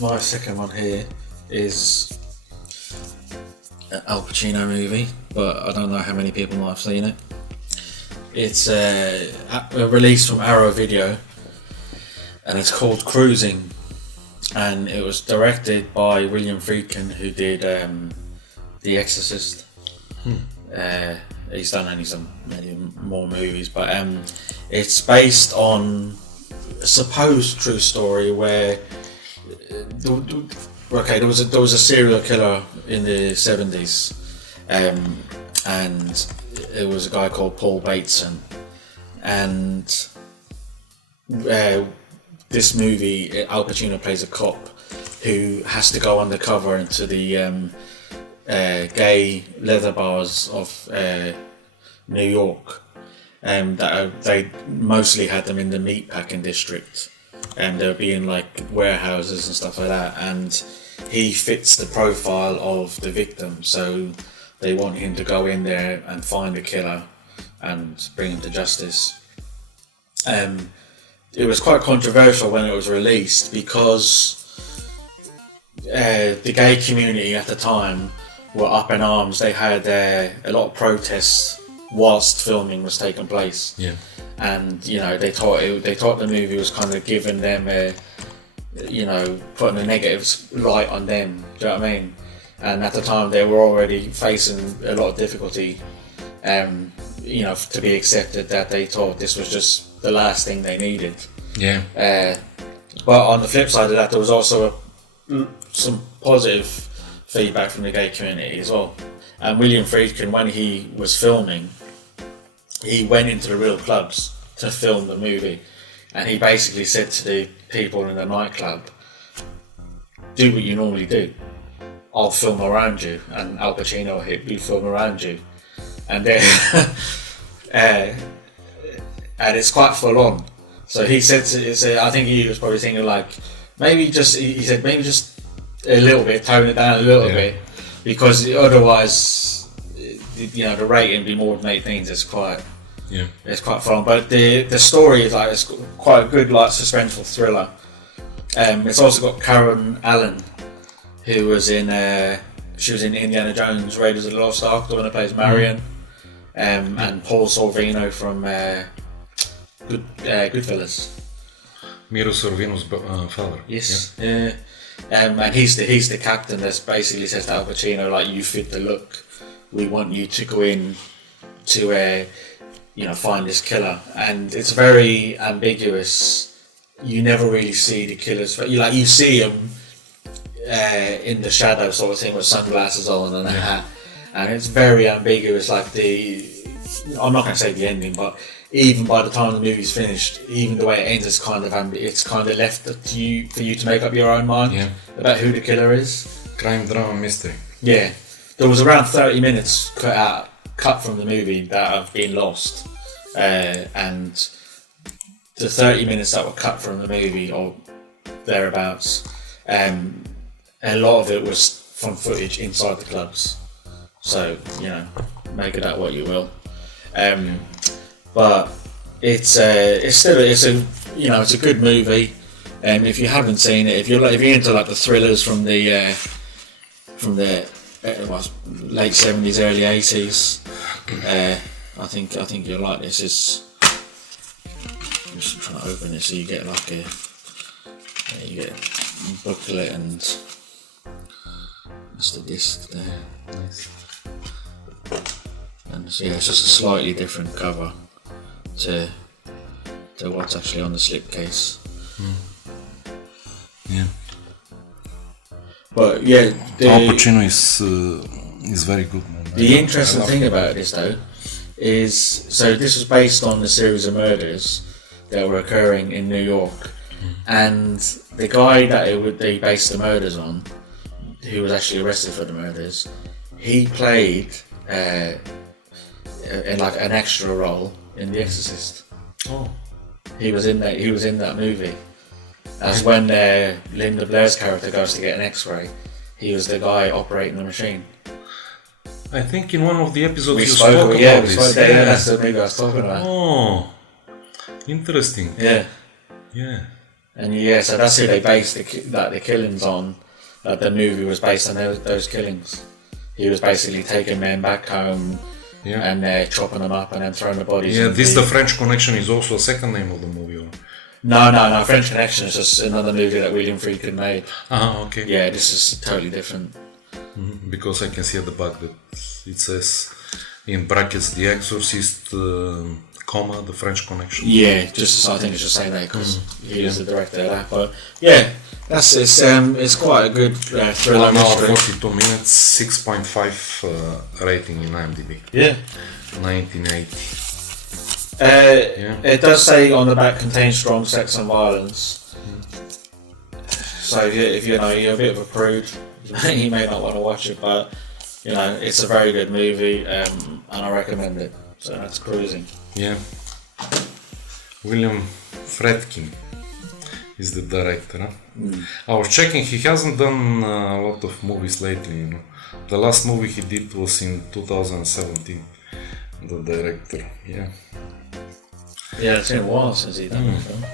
my second one here is an Al Pacino movie, but I don't know how many people might have seen it. It's a release from Arrow Video, and it's called Cruising, and it was directed by William Friedkin, who did The Exorcist. He's done many more movies, but it's based on a supposed true story where there was a serial killer in the 70s, and it was a guy called Paul Bateson, and this movie, Al Pacino plays a cop who has to go undercover into the gay leather bars of New York, and they mostly had them in the meatpacking district, and they'll be in like warehouses and stuff like that, and he fits the profile of the victim, so they want him to go in there and find the killer and bring him to justice. It was quite controversial when it was released because the gay community at the time were up in arms. They had a lot of protests whilst filming was taking place. Yeah. And they thought the movie was kind of giving them putting a negative light on them. Do you know what I mean? And at the time they were already facing a lot of difficulty, to be accepted, that they thought this was just the last thing they needed. Yeah. But on the flip side of that, there was also some positive feedback from the gay community as well. And William Friedkin, when he was filming, he went into the real clubs to film the movie, and he basically said to the people in the nightclub, do what you normally do, I'll film around you, and Al Pacino will film around you, and then and it's quite full on. So he said, I think he was probably thinking like, maybe just a little bit, tone it down a little bit, because otherwise, the rating be more than 18. It's quite fun. But the story is like, it's quite a good suspenseful thriller. It's also got Karen Allen, who was in she was in Indiana Jones Raiders of the Lost Ark, the one who plays Marion, and Paul Sorvino from Goodfellas. Miro Sorvino's father. Yes. Yeah. And he's the captain that basically says to Al Pacino, like, you fit the look. We want you to go in to find this killer. And it's very ambiguous. You never really see the killers. You see him in the shadow sort of thing with sunglasses on and a hat. And it's very ambiguous. Like I'm not going to say the ending, but even by the time the movie's finished, even the way it ends, it's kind of left to you for you to make up your own mind about who the killer is. Crime, drama, mystery. Yeah, there was around 30 minutes cut from the movie that have been lost, and the 30 minutes that were cut from the movie or thereabouts, a lot of it was from footage inside the clubs. So make of that what you will. But it's a good movie, and if you haven't seen it, if you're into like the thrillers from the late 70s, early 80s, I think you'll like this. I'm just trying to open it so you get like you get a booklet and that's the disc there. Nice. And so, it's just a slightly different cover to what's actually on the slipcase. Yeah. But yeah, Al Pacino is very good, man. The interesting thing about this though is, so this was based on a series of murders that were occurring in New York, and the guy that they based the murders on, who was actually arrested for the murders, he played in like an extra role in The Exorcist. Oh. He was in that movie. That's when Linda Blair's character goes to get an X-ray. He was the guy operating the machine. I think in one of the episodes we you spoke about this. Yeah, that's the movie I was talking about. Oh, interesting. Yeah. Yeah. And yeah, so that's who they based the killings on. The movie was based on those killings. He was basically taking men back home and chopping them up and then throwing the bodies. Yeah, the French Connection is also a second name of the movie. Or? No. French Connection is just another movie that William Friedkin made. Okay. Yeah, this is totally different. Because I can see at the back that it says in brackets The Exorcist, comma, the French Connection. Yeah, I think it's just saying that because he is the director of that. But yeah, it's quite a good thriller. 1 hour 42 minutes, 6.5 rating in IMDb. Yeah. 1980. It does say on the back contains strong sex and violence. So if you're a bit of a prude, you may not want to watch it, but it's a very good movie, and I recommend it. So that's Cruising. Yeah. William Friedkin is the director. Huh? I was checking, he hasn't done a lot of movies lately. The last movie he did was in 2017. The director. Yeah. Yeah, it's been a while since he done a film.